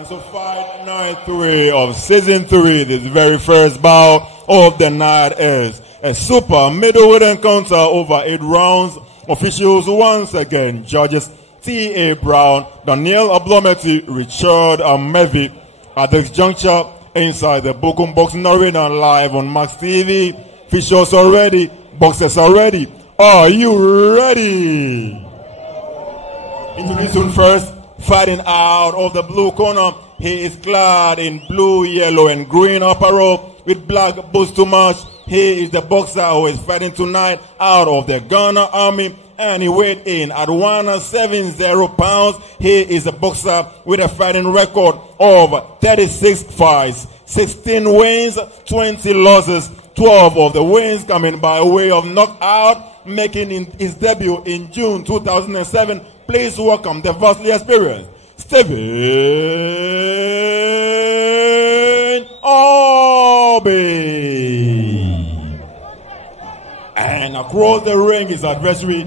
So fight night 3 of season 3, this very first bout of the night is a super middleweight encounter over 8 rounds. Officials once again, judges T.A. Brown, Daniel Ablometi, Richard Amevi. At this juncture, inside the Bokum Boxing Arena, live on Max TV. Officials are ready, boxers are ready. Are you ready? Introducing first, fighting out of the blue corner. He is clad in blue, yellow, and green apparel with black boots to match. He is the boxer who is fighting tonight out of the Ghana Army, and he weighed in at 170 pounds. He is a boxer with a fighting record of 36 fights, 16 wins, 20 losses, 12 of the wins coming by way of knockout, making his debut in June 2007. Please welcome the vastly experienced Stephen Abbey. And across the ring, his adversary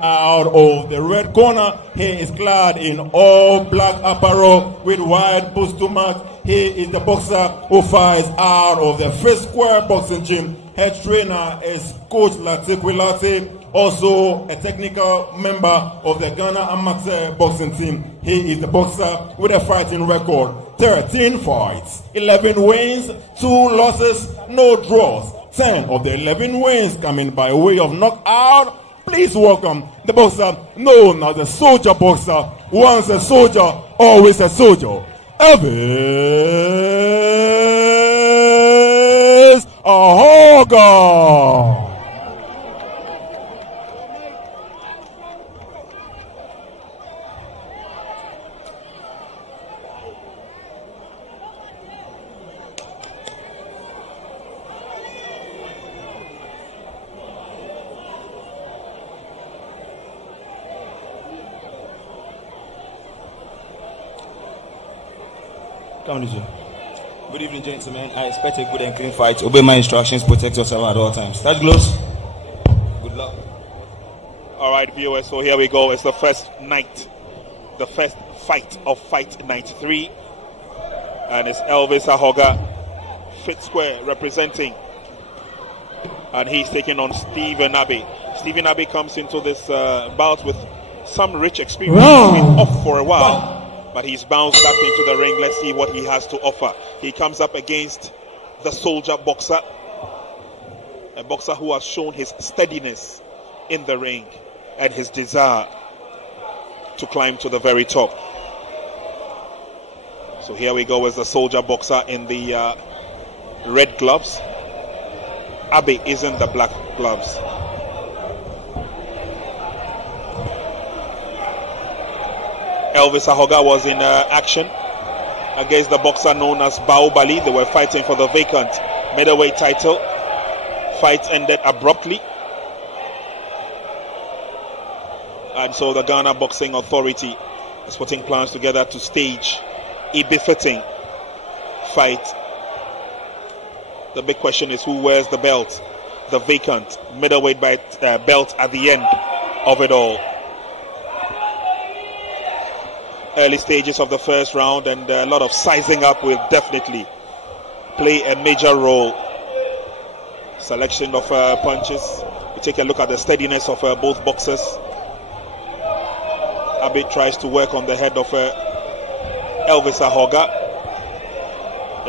out of the red corner. He is clad in all black apparel with white boots to match. He is the boxer who fights out of the First Square Boxing Gym. Head trainer is Coach Latikwilate, also a technical member of the Ghana Amateur Boxing Team. He is the boxer with a fighting record: 13 fights, 11 wins, 2 losses, no draws. 10 of the 11 wins coming by way of knockout. Please welcome the boxer known as the soldier boxer. Once a soldier, always a soldier, Elvis Ahorgah. Good evening, gentlemen. I expect a good and clean fight. Obey my instructions, protect yourself at all times. Touch gloves. Good luck. All right, viewers, so here we go. It's the first night, the first fight of fight night 3. And it's Elvis Ahorgah, Fit Square, representing. And he's taking on Stephen Abbey. Stephen Abbey comes into this bout with some rich experience. He's been off for a while, but he's bounced back into the ring. Let's see what he has to offer. He comes up against the soldier boxer, a boxer who has shown his steadiness in the ring and his desire to climb to the very top. So here we go as the soldier boxer in the red gloves. Abbey is in the black gloves. Elvis Ahorgah was in action against the boxer known as Baobali. They were fighting for the vacant middleweight title. Fight ended abruptly. And so the Ghana Boxing Authority is putting plans together to stage a befitting fight. The big question is who wears the belt, the vacant middleweight belt at the end of it all. Early stages of the first round, and a lot of sizing up will definitely play a major role. Selection of punches. We take a look at the steadiness of both boxers. Abbey tries to work on the head of Elvis Ahorgah.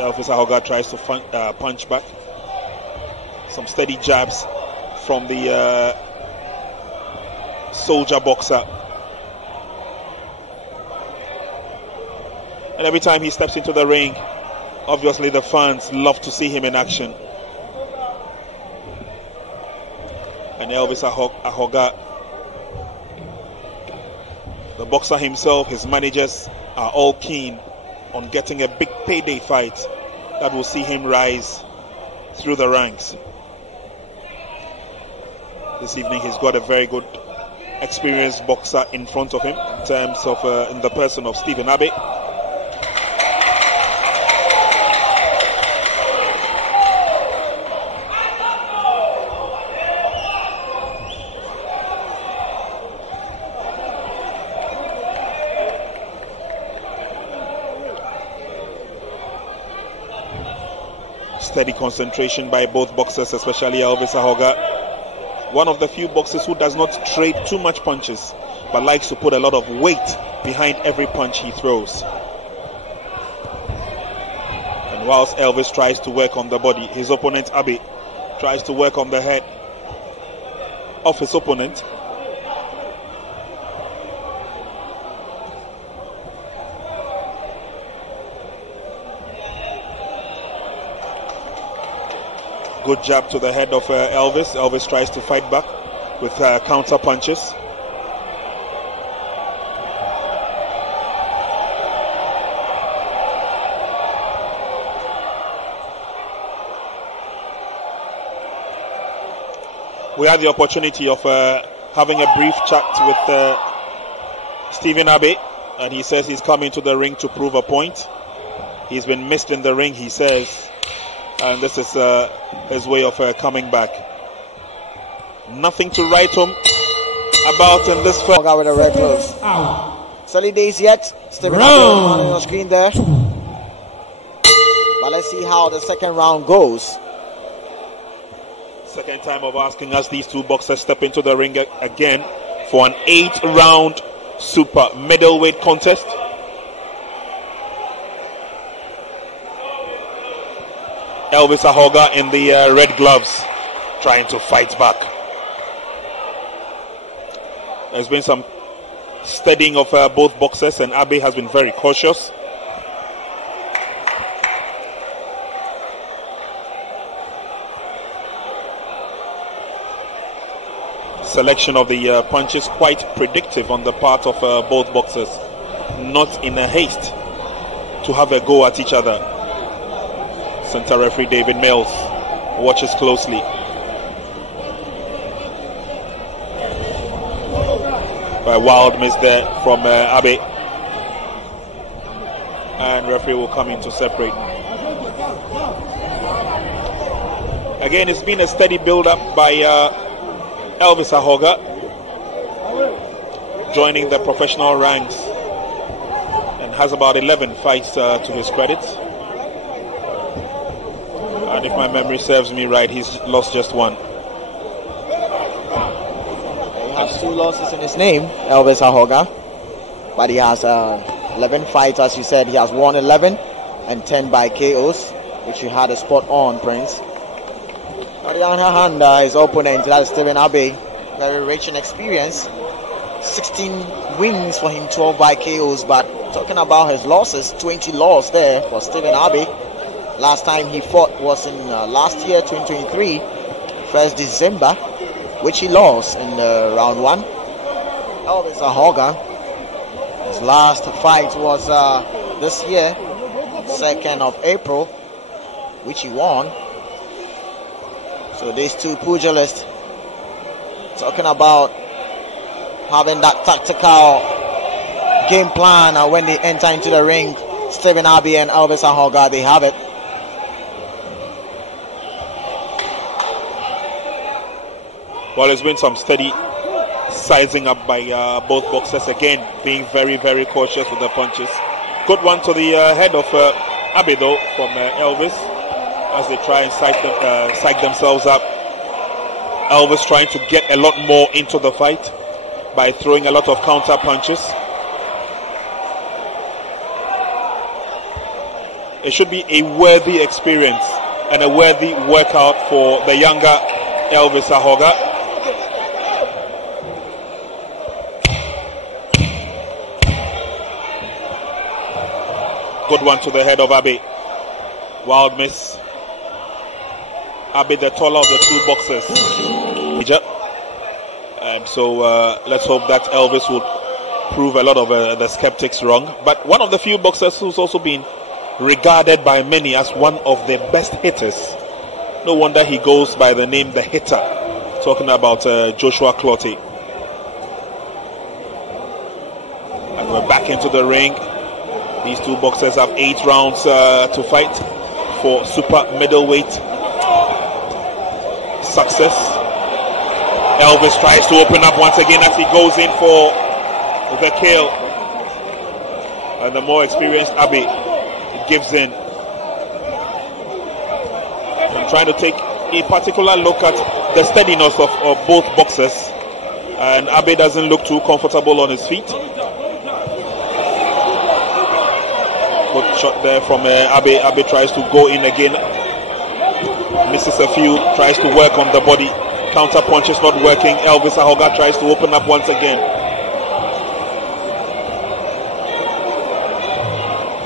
Elvis Ahorgah tries to punch back. Some steady jabs from the soldier boxer. And every time he steps into the ring, obviously the fans love to see him in action. And Elvis Ahorgah, the boxer himself, his managers are all keen on getting a big payday fight that will see him rise through the ranks. This evening he's got a very good experienced boxer in front of him in terms of in the person of Stephen Abbey. Steady concentration by both boxers, especially Elvis Ahorgah. One of the few boxers who does not trade too much punches, but likes to put a lot of weight behind every punch he throws. And whilst Elvis tries to work on the body, his opponent Abbey tries to work on the head of his opponent. Good jab to the head of Elvis. Elvis tries to fight back with counter punches. We had the opportunity of having a brief chat with Stephen Abbey, and he says he's coming to the ring to prove a point. He's been missed in the ring, he says, and this is his way of coming back. Nothing to write home about in this fight. With the red gloves. It's early days yet. Still on the screen there. But let's see how the second round goes. Second time of asking us, these two boxers step into the ring again for an 8-round super middleweight contest. Elvis Ahorgah in the red gloves, trying to fight back. There's been some steadying of both boxers, and Abbey has been very cautious. Selection of the punches quite predictive on the part of both boxers, not in a haste to have a go at each other. Center referee David Mills watches closely. A wild miss there from Abbey, and referee will come in to separate. Again, it's been a steady build-up by Elvis Ahorgah, joining the professional ranks, and has about 11 fights to his credit. And if my memory serves me right, he's lost just one. He has 2 losses in his name, Elvis Ahorgah, but he has 11 fights, as you said. He has won 11 and 10 by KOs, which you had a spot on, Prince. On the other hand, his opponent, that's Stephen Abbey, very rich in experience. 16 wins for him, 12 by KOs. But talking about his losses, 20 losses there for Stephen Abbey. Last time he fought was in last year, 2023, 1st December, which he lost in round 1. Elvis Ahorgah, his last fight was this year, 2nd of April, which he won. So these two pugilists talking about having that tactical game plan, and when they enter into the ring, Stephen Abbey and Elvis Ahorgah, they have it. Well, there's been some steady sizing up by both boxers, again being very, very cautious with the punches. Good one to the head of Abbey though from Elvis, as they try and psych themselves up. Elvis trying to get a lot more into the fight by throwing a lot of counter punches. It should be a worthy experience and a worthy workout for the younger Elvis Ahorgah. Good one to the head of Abbey. Wild miss. Abbey, the taller of the two boxers. So let's hope that Elvis will prove a lot of the skeptics wrong. But one of the few boxers who's also been regarded by many as one of the best hitters. No wonder he goes by the name The Hitter. Talking about Joshua Clottey. And we're back into the ring. These two boxers have 8 rounds to fight for super middleweight success. Elvis tries to open up once again as he goes in for the kill. And the more experienced Abbey gives in. I'm trying to take a particular look at the steadiness of both boxers. And Abbey doesn't look too comfortable on his feet. Good shot there from Abbey. Abbey tries to go in again. Misses a few. Tries to work on the body. Counter punch is not working. Elvis Ahorgah tries to open up once again.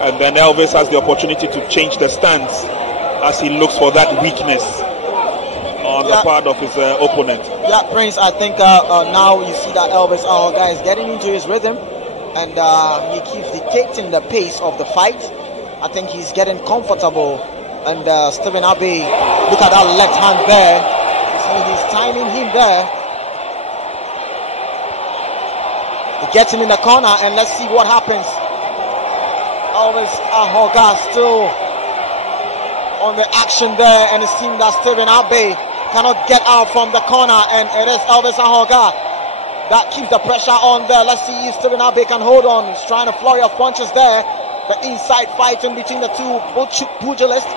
And then Elvis has the opportunity to change the stance as he looks for that weakness on the part of his opponent. Yeah, Prince, I think now you see that Elvis Ahorgah is getting into his rhythm, and he keeps dictating the pace of the fight. I think he's getting comfortable. And Stephen Abbey, look at that left hand there. You see he's timing him there. He gets him in the corner, and let's see what happens. Elvis Ahorgah still on the action there, and it seems that Stephen Abbey cannot get out from the corner, and it is Elvis Ahorgah that keeps the pressure on there. Let's see if Stephen Abbey can hold on. He's trying to flurry of punches there. The inside fighting between the two pugilists,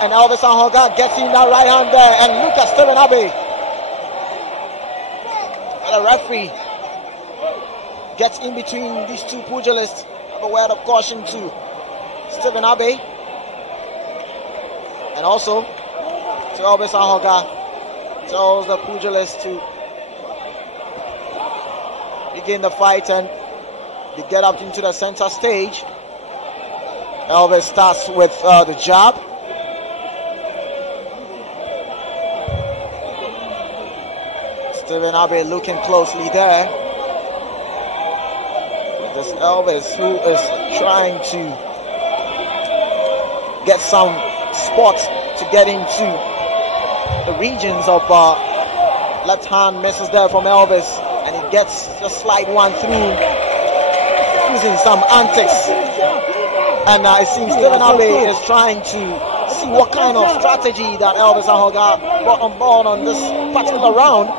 and Elvis Ahorgah gets in that right hand there, and look at Stephen Abbey. And the referee gets in between these two pugilists. A word of caution to Stephen Abbey, and also to Elvis Ahorgah. Tells the pugilist to begin the fight, and they get up into the center stage. Elvis starts with the jab. Stephen Abbey looking closely there. This Elvis, who is trying to get some spots to get into the regions of left hand, misses there from Elvis, and he gets a slight one through, using some antics. And it seems Stephen Abbey is trying to see what kind of strategy that Elvis Ahorgah brought on board on this particular round.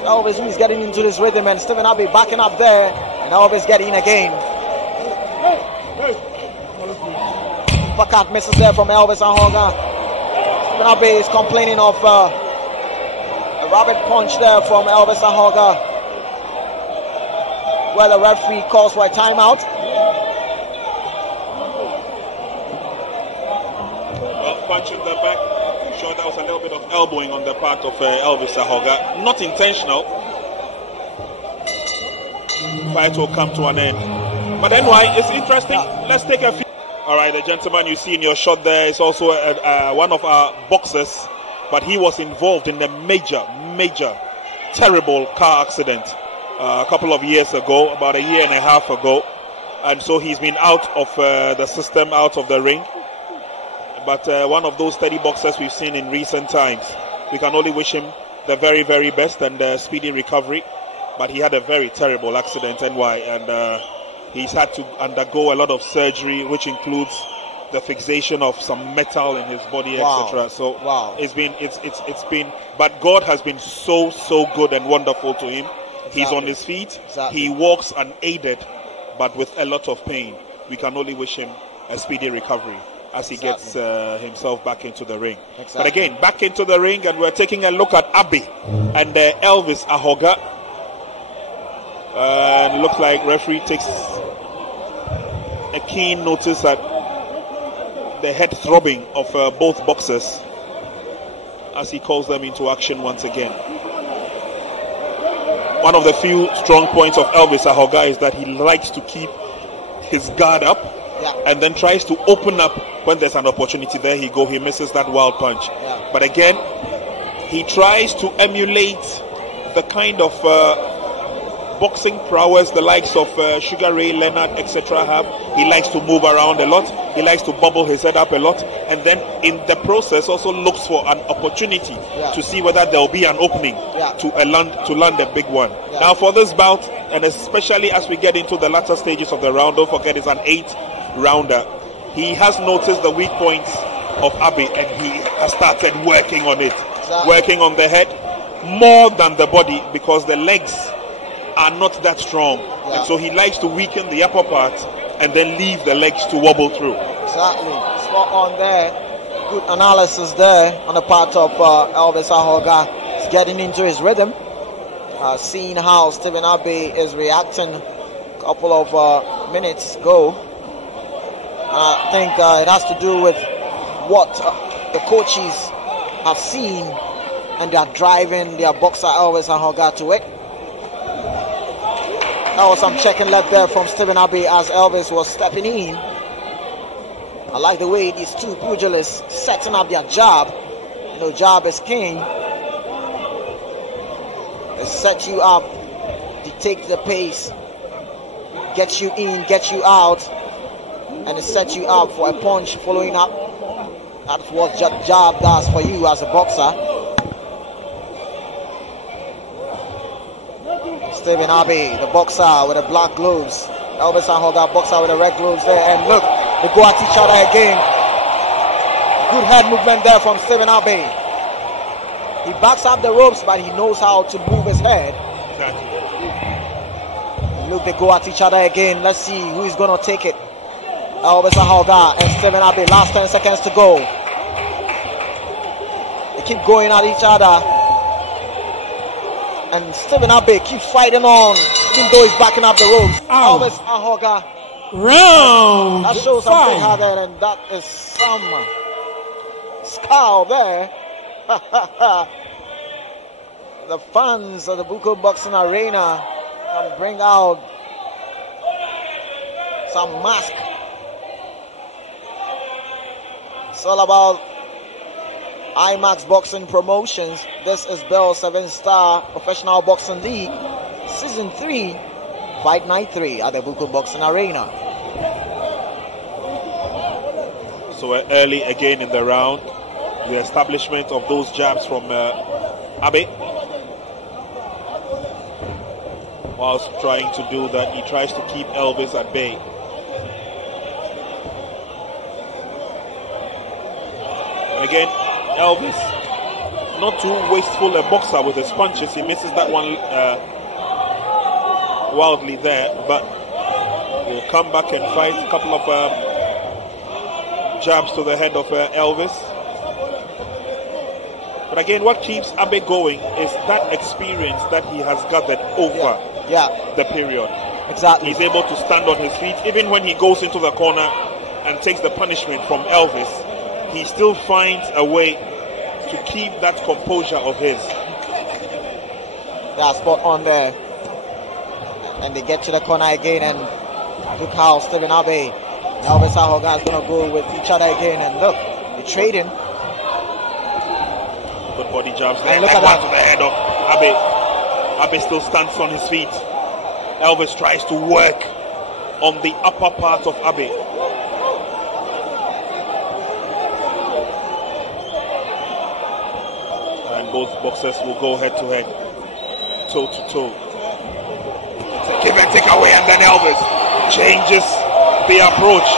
Elvis is getting into this rhythm, and Stephen Abbey backing up there, and Elvis getting in again. Uppercut misses there from Elvis Ahorgah. Stephen Abbey is complaining of a rabbit punch there from Elvis Ahorgah, where the referee calls for a timeout. Well, punch in the back. Sure, that was a little bit of elbowing on the part of Elvis Ahorgah. Not intentional. Fight will come to an end. But anyway, it's interesting. Let's take a few. All right, the gentleman you see in your shot there is also one of our boxers, but he was involved in a major, terrible car accident a couple of years ago, about a year and a half ago. And so he's been out of the system, out of the ring. But one of those steady boxers we've seen in recent times. We can only wish him the very, very best and speedy recovery. But he had a very terrible accident, and he's had to undergo a lot of surgery, which includes the fixation of some metal in his body, etc. So it's been. But God has been so good and wonderful to him. Exactly. He's on his feet. Exactly. He walks unaided, but with a lot of pain. We can only wish him a speedy recovery as he gets himself back into the ring. Exactly. But again, back into the ring, and we're taking a look at Abbey and Elvis Ahorgah. And looks like referee takes a keen notice at the head throbbing of both boxers as he calls them into action once again. One of the few strong points of Elvis Ahorgah is that he likes to keep his guard up. And then tries to open up when there's an opportunity. There he go, he misses that wild punch. But again, he tries to emulate the kind of boxing prowess the likes of Sugar Ray Leonard, etc. have. He likes to move around a lot. He likes to bubble his head up a lot, and then in the process also looks for an opportunity to see whether there will be an opening to land a big one. Now for this bout, and especially as we get into the latter stages of the round, don't forget it's an 8-rounder. He has noticed the weak points of Abbey, and he has started working on it, working on the head more than the body, because the legs are not that strong, and so he likes to weaken the upper part and then leave the legs to wobble through. Exactly, spot on there. Good analysis there on the part of Elvis Ahorgah. He's getting into his rhythm. Seeing how Stephen Abbey is reacting a couple of minutes ago. I think it has to do with what the coaches have seen, and they are driving their boxer Elvis Ahorgah to it. That was some checking left there from Stephen Abbey as Elvis was stepping in. I like the way these two pugilists setting up their jab. You know, jab is king. It sets you up, dictates the pace, gets you in, gets you out, and it sets you up for a punch following up. That's what jab does for you as a boxer. Stephen Abbey, the boxer with the black gloves. Elvis Ahorgah, boxer with the red gloves there. And look, they go at each other again. Good head movement there from Stephen Abbey. He backs up the ropes, but he knows how to move his head. Exactly. Look, they go at each other again. Let's see who is going to take it. Elvis Ahorgah and Stephen Abbey. Last 10 seconds to go. They keep going at each other. And Stephen Abbey keeps fighting on, even though he's backing up the ropes. Elvis Ahorgah. Round That shows some big 5. heart there, and that is some scowl there. The fans of the Buko Boxing Arena can bring out some mask. It's all about IMAX Boxing Promotions. This is Bell 7-Star Professional Boxing League, Season 3, Fight Night 3 at the Buko Boxing Arena. So we're early again in the round. The establishment of those jabs from Abbey. Whilst trying to do that, he tries to keep Elvis at bay. And again, Elvis, not too wasteful a boxer with his punches. He misses that one wildly there, but will come back and fight a couple of jabs to the head of Elvis. But again, what keeps Abbey going is that experience that he has gathered over the period. Exactly. He's able to stand on his feet. Even when he goes into the corner and takes the punishment from Elvis, he still finds a way to keep that composure of his. Yeah, spot on there. And they get to the corner again, and look how Stephen Abbey and Elvis Ahorgah is going to go with each other again. And look, they're trading. Good body jabs there. And look at one that. to the head of Abbey. Abbey still stands on his feet. Elvis tries to work on the upper part of Abbey. And both boxers will go head to head, toe to toe. Give and take away, and then Elvis changes the approach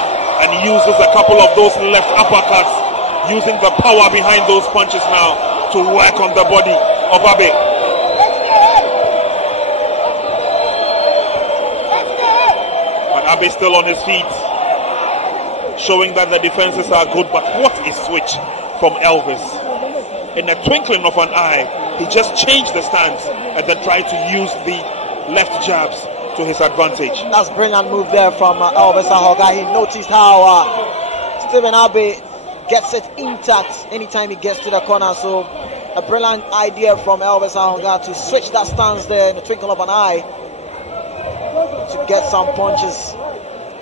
and uses a couple of those left uppercuts, using the power behind those punches now to work on the body of Abbey. But Abbey still on his feet, showing that the defenses are good. But what a switch from Elvis. In a twinkling of an eye, he just changed the stance and then tried to use the left jabs to his advantage. That's a brilliant move there from Elvis Ahorgah. He noticed how Stephen Abbey gets it intact anytime he gets to the corner. So a brilliant idea from Elvis Ahorgah to switch that stance there in the twinkle of an eye to get some punches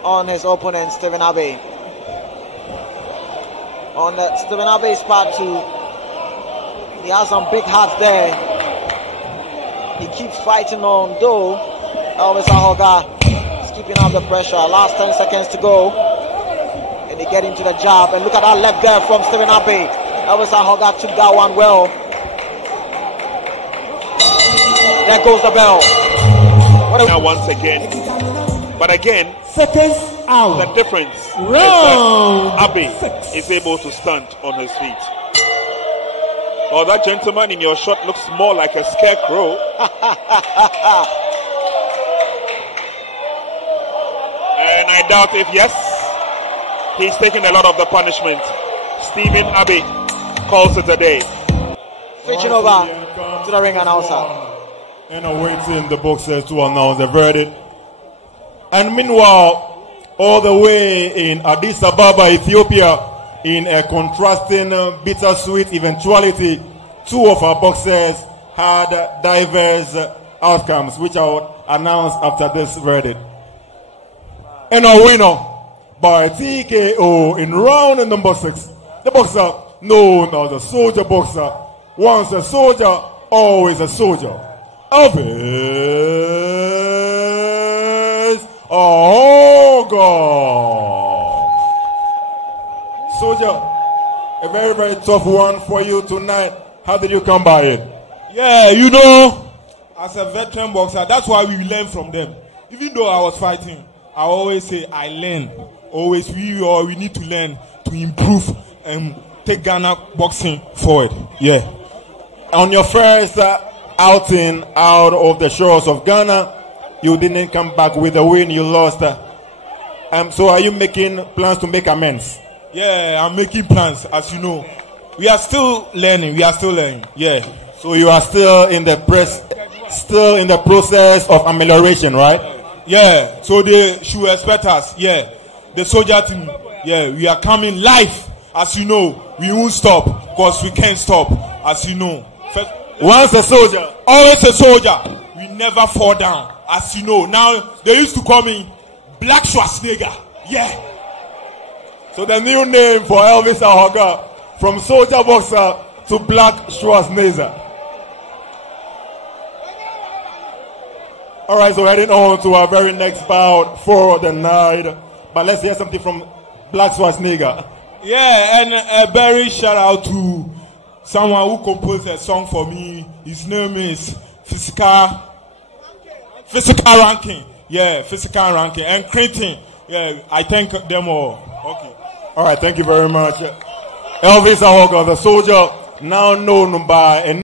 on his opponent, Stephen Abbey. On Stephen Abbey's part too, he has some big hearts there. He keeps fighting on though. Elvis Ahorgah is keeping up the pressure. Last 10 seconds to go. And they get into the jab. And look at that left there from Stephen Abbey. Elvis Ahorgah took that one well. There goes the bell. Now once again. But again, Seconds out. the difference Round is that Abbey is able to stand on his feet. Oh, that gentleman in your shot looks more like a scarecrow. And I doubt if, yes, he's taking a lot of the punishment. Stephen Abbey calls it a day. Switching over to the ring announcer. And awaiting the boxers to announce the verdict. And meanwhile, all the way in Addis Ababa, Ethiopia, in a contrasting bittersweet eventuality, two of our boxers had diverse outcomes, which I will announce after this verdict. And a winner by TKO in round number 6, the boxer known as the soldier boxer. Once a soldier, always a soldier. Elvis Ahorgah. Soldier, a very, very tough one for you tonight. How did you come by it? Yeah, you know, as a veteran boxer, that's why we learn from them. Even though I was fighting, I always say I learn. Always, we need to learn to improve and take Ghana boxing forward. Yeah. On your first outing out of the shores of Ghana, you didn't come back with a win. You lost. So are you making plans to make amends? Yeah, I'm making plans. As you know, we are still learning. Yeah. So you are still in the process of amelioration, right? Yeah. So they should expect us. Yeah. The soldier team. Yeah, we are coming live. As you know, we won't stop because we can't stop. As you know. Once a soldier, always a soldier. We never fall down. As you know, now they used to call me Black Schwarzenegger. Yeah. So the new name for Elvis Ahorgah, from soldier boxer to Black Schwarzenegger. All right, so heading on to our very next bout for the night. But let's hear something from Black Schwarzenegger. Yeah, and a very shout out to someone who composed a song for me. His name is Physical Ranking. Yeah, Physical Ranking. And Creighton. Yeah, I thank them all. Okay. All right, thank you very much. Elvis Ahorgah, the soldier, now known by